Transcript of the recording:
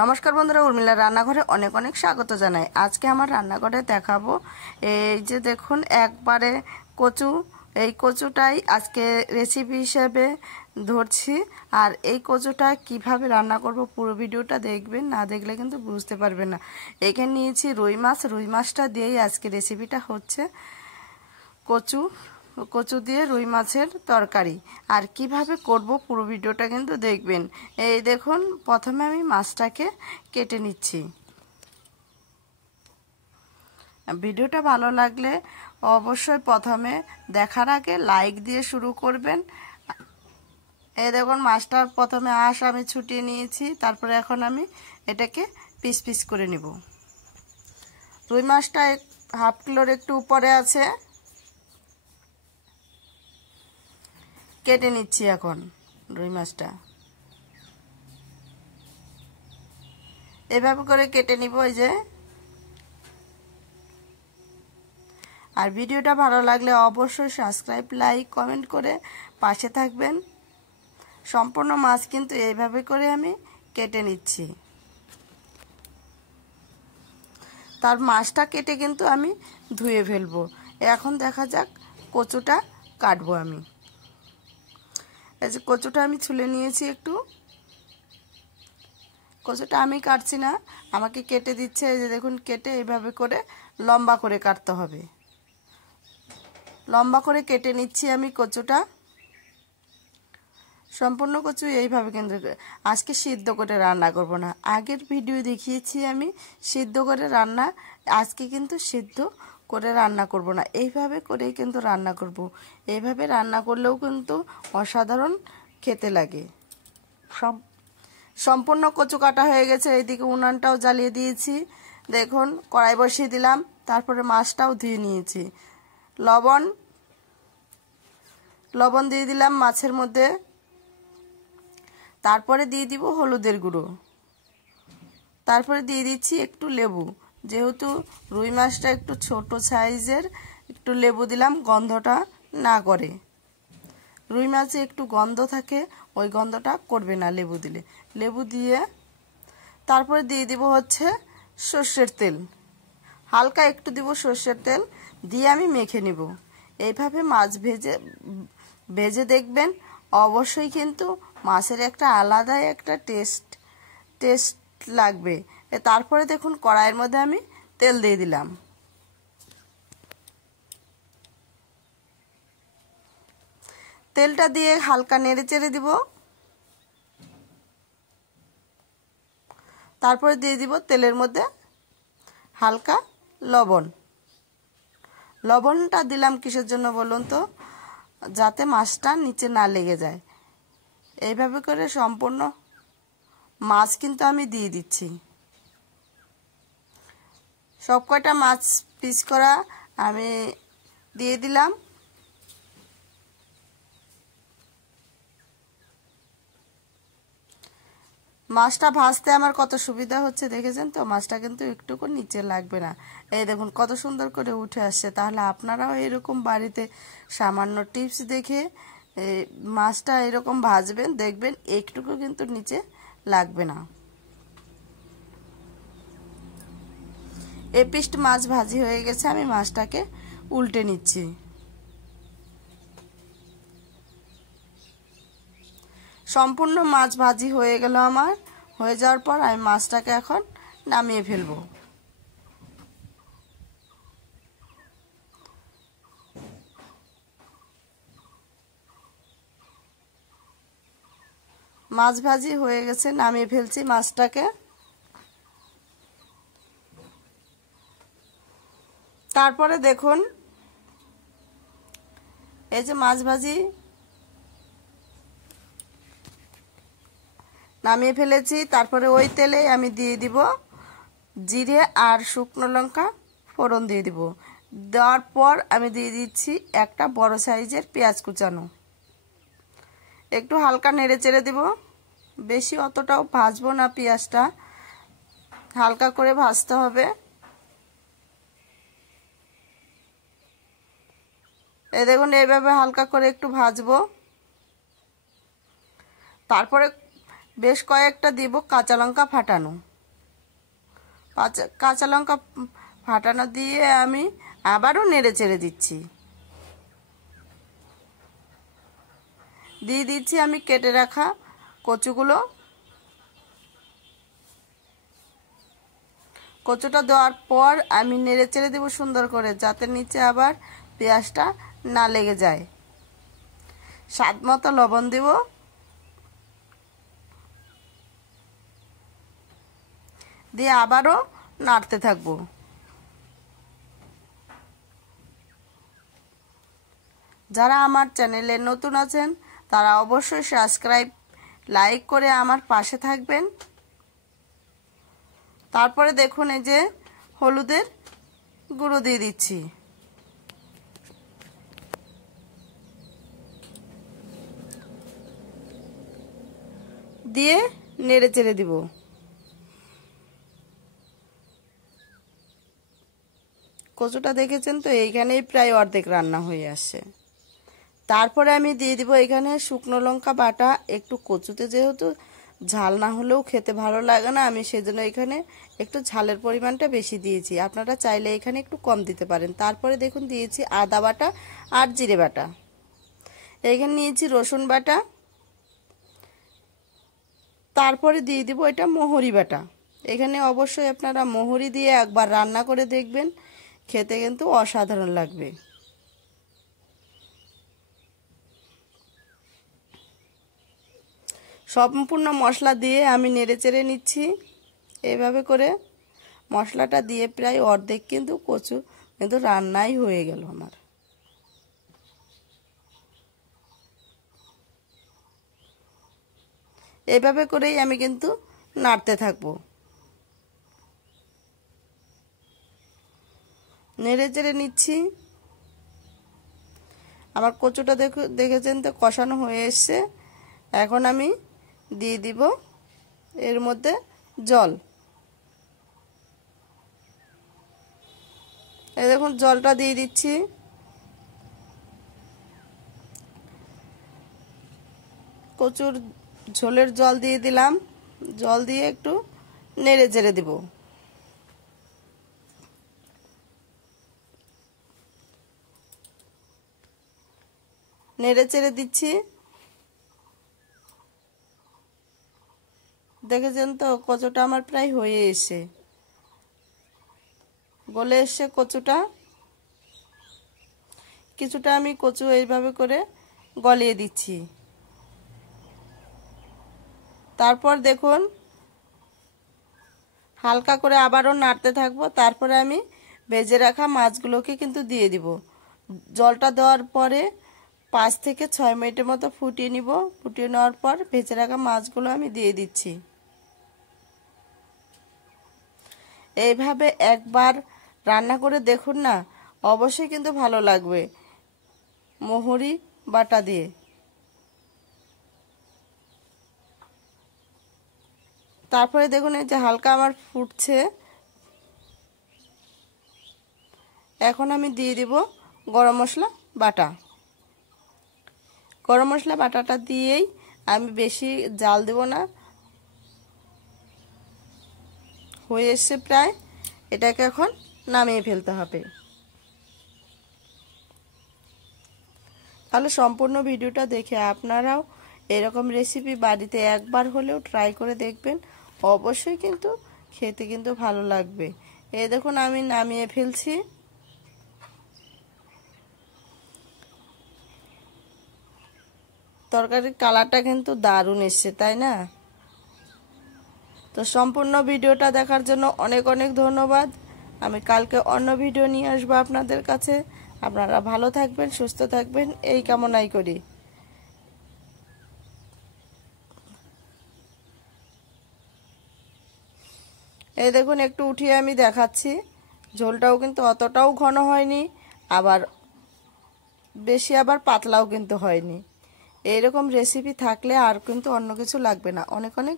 নমস্কার বন্ধুরা, উর্মিলার রান্নাঘরে অনেক অনেক স্বাগত জানাই। আজকে আমার রান্নাঘরে দেখাবো এই যে দেখুন একবারে কচু। এই কচুটাই আজকে রেসিপি হিসেবে ধরছি। আর এই কচুটা কিভাবে রান্না করব পুরো ভিডিওটা দেখবেন, না দেখলে কিন্তু বুঝতে পারবেন না। এখানে নিয়েছি রুই মাছ, রুই মাছটা দিয়েই আজকে রেসিপিটা হচ্ছে কচু দিয়ে রুই মাছের তরকারি। আর কিভাবে করব পুরো ভিডিওটা কিন্তু দেখবেন। এই দেখুন, প্রথমে আমি মাছটাকে কেটে নিচ্ছি। ভিডিওটা ভালো লাগলে অবশ্যই প্রথমে দেখার আগে লাইক দিয়ে শুরু করবেন। এই দেখুন, মাছটার প্রথমে আঁশ আমি ছুটিয়ে নিয়েছি, তারপরে এখন আমি এটাকে পিস পিস করে নিব। রুই মাছটা হাফ কিলোর একটু উপরে আছে, কেটে নিচ্ছি এখন রুই মাছটা। এভাবে করে কেটে নিব এই যে। আর ভিডিওটা ভালো লাগলে অবশ্যই সাবস্ক্রাইব, লাইক, কমেন্ট করে পাশে থাকবেন। সম্পূর্ণ মাছ কিন্তু এইভাবে করে আমি কেটে নিচ্ছি। তার মাছটা কেটে কিন্তু আমি ধুয়ে ফেলবো। এখন দেখা যাক কচুটা কাটবো আমি। এই যে কচুটা আমি ছুলে নিয়েছি একটু। কচুটা আমি কাটছি না, আমাকে কেটে দিচ্ছে। এই যে দেখুন, কেটে এইভাবে করে লম্বা করে কাটতে হবে। লম্বা করে কেটে নিচ্ছি আমি কচুটা। সম্পূর্ণ কচু এইভাবে কিন্তু আজকে সিদ্ধ করে রান্না করব না। আগের ভিডিও দেখিয়েছি আমি সিদ্ধ করে রান্না, আজকে কিন্তু সিদ্ধ করে রান্না করব না, এইভাবে করেই কিন্তু রান্না করব। এইভাবে রান্না করলেও কিন্তু অসাধারণ খেতে লাগে। সম্পূর্ণ কচু কাটা হয়ে গেছে। এইদিকে উনানটাও জ্বালিয়ে দিয়েছি। দেখুন, কড়াই বসিয়ে দিলাম, তারপরে মাছটাও ধুয়ে নিয়েছি। লবণ দিয়ে দিলাম মাছের মধ্যে, তারপরে দিয়ে দিব হলুদের গুঁড়ো, তারপরে দিয়ে দিচ্ছি একটু লেবু। যেহেতু রুই মাছটা একটু ছোট সাইজের, একটু লেবু দিলাম গন্ধটা না করে। রুই মাছে একটু গন্ধ থাকে, ওই গন্ধটা করবে না লেবু দিলে। লেবু দিয়ে তারপরে দিয়ে দিব হচ্ছে সর্ষের তেল, হালকা একটু দিব সর্ষের তেল, দিয়ে আমি মেখে নিব। এইভাবে মাছ ভেজে দেখবেন, অবশ্যই কিন্তু মাছের একটা আলাদা একটা টেস্ট লাগবে। তারপরে দেখুন, কড়াইয়ের মধ্যে আমি তেল দিয়ে দিলাম। তেলটা দিয়ে হালকা নেড়ে চেড়ে দিব। তারপরে দিয়ে দিব তেলের মধ্যে হালকা লবণ। লবণটা দিলাম কিসের জন্য বলুন তো, যাতে মাছটা নিচে না লেগে যায়। এইভাবে করে সম্পূর্ণ মাছ কিন্তু আমি দিয়ে দিচ্ছি। সব কয়টা মাছ পিস করা আমি দিয়ে দিলাম। মাছটা ভাজতে আমার কত সুবিধা হচ্ছে দেখেছেন তো, মাছটা কিন্তু একটুকু নিচে লাগবে না। এই দেখুন কত সুন্দর করে উঠে আসছে। তাহলে আপনারাও এরকম বাড়িতে সামান্য টিপস দেখে মাছটা এরকম ভাজবেন, দেখবেন একটুকু কিন্তু নিচে লাগবে না। এই পিস্ট মাছ ভাজি হয়ে গেছে, আমি মাছটাকে উল্টে নিচ্ছি। সম্পূর্ণ মাছ ভাজি হয়ে গেল আমার। হয়ে যাওয়ার পর আমি মাছটাকে এখন নামিয়ে ফেলবো। মাছ ভাজি হয়ে গেছে, নামিয়ে ফেলছি মাছটাকে। তারপরে দেখুন, এই যে মাছ ভাজি নামিয়ে ফেলেছি। তারপরে ওই তেলে আমি দিয়ে দিব জিরে আর শুকনো লঙ্কা ফোড়ন দিয়ে দিব। দেওয়ার পর আমি দিয়ে দিচ্ছি একটা বড় সাইজের পেঁয়াজ কুচানো। একটু হালকা নেড়ে চেড়ে দিব, বেশি অতটাও ভাজবো না, পেঁয়াজটা হালকা করে ভাজতে হবে। এই দেখুন, এইভাবে হালকা করে একটু ভাজবো। তারপরে বেশ কয়েকটা দিব কাঁচা লঙ্কা ফাটানো। কাঁচা লঙ্কা ফাটানো দিয়ে আমি আবারও নেড়ে চেড়ে দিচ্ছি। দিয়ে দিচ্ছি আমি কেটে রাখা কচুগুলো। কচুটা দেওয়ার পর আমি নেড়ে চেড়ে দেবো সুন্দর করে, যাতে নিচে আবার পেঁয়াজটা না লেগে যায়। স্বাদ মতো লবণ দেব, দিয়ে আবারও নাড়তে থাকবো। যারা আমার চ্যানেলে নতুন আছেন তারা অবশ্যই সাবস্ক্রাইব লাইক করে আমার পাশে থাকবেন। তারপরে দেখুন এই যে হলুদের গুঁড়ো দিয়ে দিচ্ছি। দিয়ে নেড়ে চেড়ে দিব। কচুটা দেখেছেন তো, এইখানেই প্রায় অর্ধেক রান্না হয়ে আসছে। তারপরে আমি দিয়ে দিব এখানে শুকনো লঙ্কা বাটা। একটু কচুতে যেহেতু ঝাল না হলেও খেতে ভালো লাগে না, আমি সেজন্য এখানে একটু ঝালের পরিমাণটা বেশি দিয়েছি। আপনারা চাইলে এখানে একটু কম দিতে পারেন। তারপরে দেখুন দিয়েছি আদা বাটা আর জিরে বাটা। এখানে নিয়েছি রসুন বাটা। তারপরে দিয়ে দিব এটা মোহরি বাটা। এখানে অবশ্যই আপনারা মোহরি দিয়ে একবার রান্না করে দেখবেন, খেতে কিন্তু অসাধারণ লাগবে। সম্পূর্ণ মশলা দিয়ে আমি নেড়ে চেড়ে নিচ্ছি। এইভাবে করে মশলাটা দিয়ে প্রায় অর্ধেক কিন্তু কচু কিন্তু রান্নাই হয়ে গেল আমার। এইভাবে করেই আমি কিন্তু নাড়তে থাকবো। নেড়ে চেড়ে নিচ্ছি। আমার কচুটা দেখেছেন তো কষানো হয়ে এসছে। এখন আমি দিয়ে দিব এর মধ্যে জল। এই দেখুন জলটা দিয়ে দিচ্ছি। কচুর ঝোলের জল দিয়ে দিলাম। জল দিয়ে একটু নেড়ে চেড়ে দিব। নেড়ে চেড়ে দিচ্ছি। দেখেছেন তো কচুটা আমার প্রায় হয়ে এসে গলে এসে কচুটা। কিছুটা আমি কচু এইভাবে করে গলিয়ে দিচ্ছি। তারপর দেখুন হালকা করে আবারও নাড়তে থাকবো। তারপরে আমি ভেজে রাখা মাছগুলোকে কিন্তু দিয়ে দিব। জলটা দেওয়ার পরে 5 থেকে 6 মিনিটের মতো ফুটিয়ে নিব। ফুটিয়ে নেওয়ার পর ভেজে রাখা মাছগুলো আমি দিয়ে দিচ্ছি। এইভাবে একবার রান্না করে দেখুন না, অবশ্যই কিন্তু ভালো লাগবে মোহরি বাটা দিয়ে। তারপরে দেখুন এই যে হালকা আমার ফুটছে। এখন আমি দিয়ে দিব গরম মশলা বাটা। গরম মশলা বাটাটা দিয়েই আমি বেশি জাল দেব না। হয়ে এসছে প্রায়, এটাকে এখন নামিয়ে ফেলতে হবে। তাহলে সম্পূর্ণ ভিডিওটা দেখে আপনারাও এরকম রেসিপি বাড়িতে একবার হলেও ট্রাই করে দেখবেন। অবশ্যই কিন্তু খেতে কিন্তু ভালো লাগবে। এই দেখুন আমি নামিয়ে ফেলছি। তরকারির কালারটা কিন্তু দারুণ এসছে, তাই না? তো সম্পূর্ণ ভিডিওটা দেখার জন্য অনেক অনেক ধন্যবাদ। আমি কালকে অন্য ভিডিও নিয়ে আসবো আপনাদের কাছে। আপনারা ভালো থাকবেন, সুস্থ থাকবেন এই কামনাই করি। এই দেখুন একটু উঠিয়ে আমি দেখাচ্ছি। ঝোলটাও কিন্তু অতটাও ঘন হয়নি, আবার বেশি আবার পাতলাও কিন্তু হয়নি। এইরকম রেসিপি থাকলে আর কিন্তু অন্য কিছু লাগবে না। অনেক অনেক